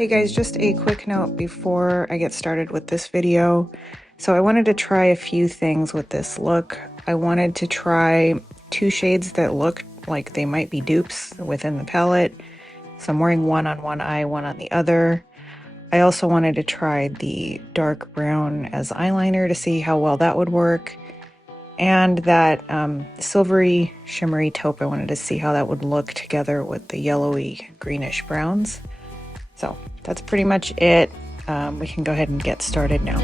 Hey guys, just a quick note before I get started with this video. So I wanted to try a few things with this look. I wanted to try two shades that look like they might be dupes within the palette. So I'm wearing one on one eye, one on the other. I also wanted to try the dark brown as eyeliner to see how well that would work. And that silvery shimmery taupe, I wanted to see how that would look together with the yellowy greenish browns. So that's pretty much it. We can go ahead and get started now.